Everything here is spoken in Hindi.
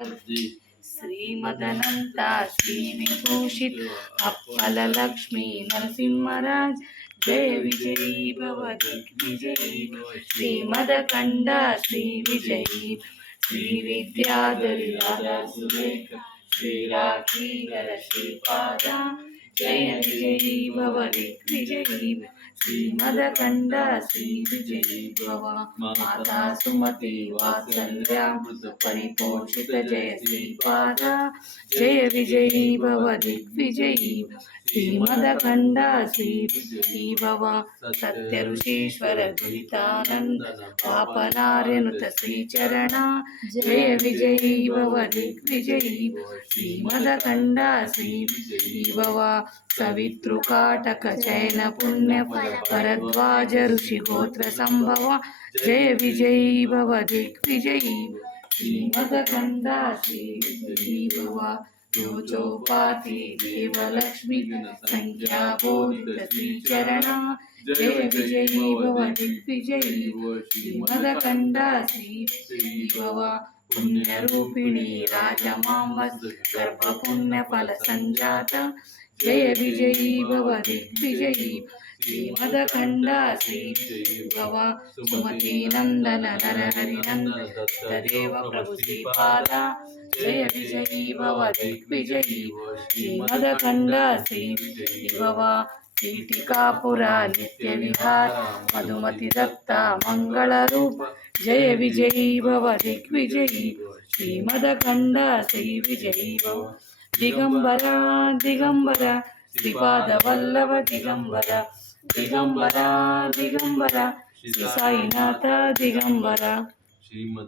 श्रीमदनंता श्री विभूषित अप्पल लक्ष्मी नरसिंहराज जय विजयी भव दिग्विजयी श्रीमदकंड श्री विजयी श्री विद्याधरी राधा सुरेख श्री राखी नर श्रीपादा जय विजयी भव दिग्विजयी श्रीमदकंड श्री विजयी भव माता सुमति वात्सल्यामृत परिपोषित जय श्रीपाद जय विजयी भव दिग्विजयी श्रीमदकंड श्री विजयी भव सत्य ऋषीश्वर दुरितानंद पापनार्यनुत श्रीचरण जय विजयी भव दिग्विजयी श्रीमदकंड श्री विजयी भव सवितृकाटक चयन पुण्य भरद्वाज ऋषि गोत्र संभव जय विजयी भव दिग्विजयी श्रीमदकंद श्री विजयी भव योचोपाति देवलक्ष्मी संख्याबोधित श्रीचरण जय विजयी भव दिग्विजयी श्रीमदकंद श्री विजयी भव पुण्यरूपिणी राजमामस गर्भ पुण्य फल संजात जय विजयी भव दिग्विजयी श्रीमदकंड श्री विजयी भव सुमति नंदन नरहरि नंदन दत्तदेव प्रभु श्रीपाद जय विजयी भव दिग्विजयी श्रीमदकंड श्री विजयी भव कीटिकापुरा नित्य विहार मधुमति दत्ता मंगल रूप जय विजयी भव दिग्विजयी श्रीमदकंड श्री विजयी भव दिगंबरा दिगंबरा श्रीपाद वल्लभ दिगंबरा दिगंबरा दिगंबरा श्री साईनाथ दिगंबरा।